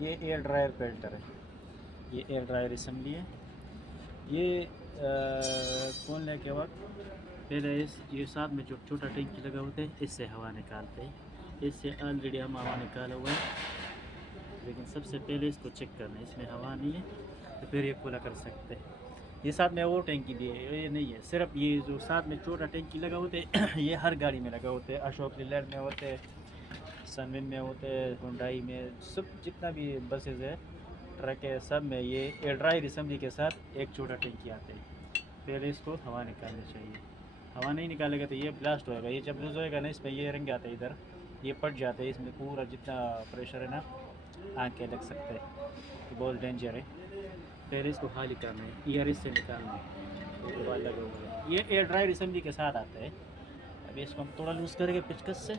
ये air dryer filter है, ये एयर ड्रायर असेंबली है। ये खोलने के वक्त पहले ये साथ में जो छोटा टैंकी लगा होता है इससे हवा निकालते हैं। इससे ऑलरेडी हम हवा निकाला हुआ है, लेकिन सबसे पहले इसको चेक करना है, इसमें हवा नहीं है तो फिर ये खुला कर सकते हैं। ये साथ में वो टैंकी भी है, ये नहीं है, सिर्फ ये जो साथ में छोटा टैंकी लगा होते है ये हर गाड़ी में लगा होते हैं। अशोक लीलैंड में होते हैं, सनविन में होते हैं, हुंडई में, सब जितना भी बसेज है, ट्रक है, सब में ये एयर ड्रायर असेंबली के साथ एक छोटा टैंकी आते हैं। पहले इसको हवा निकालनी चाहिए, हवा नहीं निकालेगा तो ये ब्लास्ट होएगा। ये जब लूज़ होएगा ना, इसमें ये रंग आता है, इधर ये पट जाते हैं, इसमें पूरा जितना प्रेशर है ना आँख के लग सकते हैं, तो बहुत डेंजर है। पहले इसको खाली करना है, ईयर इससे निकालना है, उसके बाद लगे हुए हैं। ये एयर ड्रायर असेंबली के साथ आता है। अभी इसको हम थोड़ा लूज़ करेंगे पेचकस से।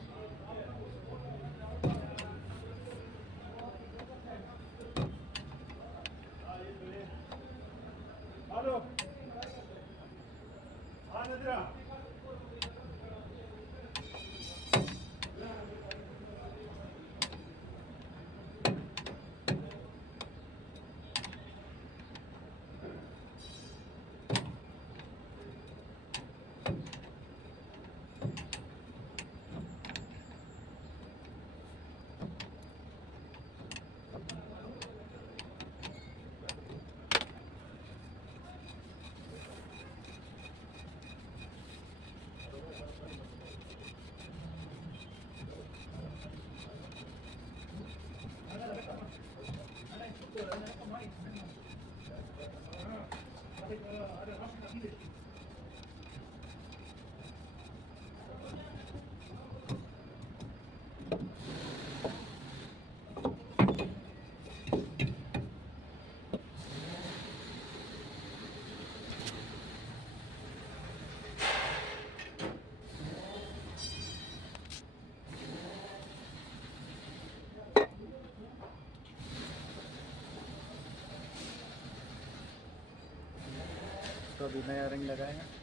तो अभी नया रंग लगाएंगे।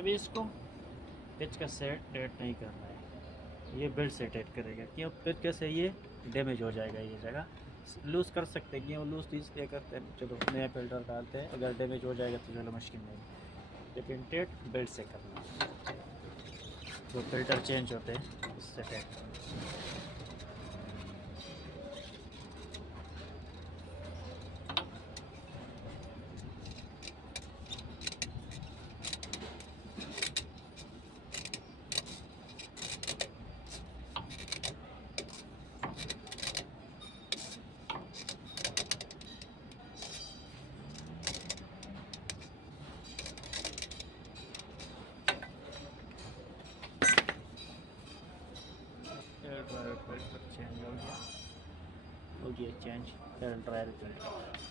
अभी इसको पिच का सेट टाइट नहीं करना है, ये बेल्ट से टाइट करेगा, क्यों पिच से ये डैमेज हो जाएगा। ये जगह लूज़ कर सकते हैं, क्यों लूज़ इसलिए करते हैं, चलो नया फिल्टर डालते हैं, अगर डैमेज हो जाएगा तो चलो मुश्किल नहीं, लेकिन टाइट बेल्ट से करना है। जो फिल्टर चेंज होते हैं उससे टाइट करना है। एयर ड्रायर फिल्टर चेंज हो गया चेंज, एयर ड्रायर फिल्टर।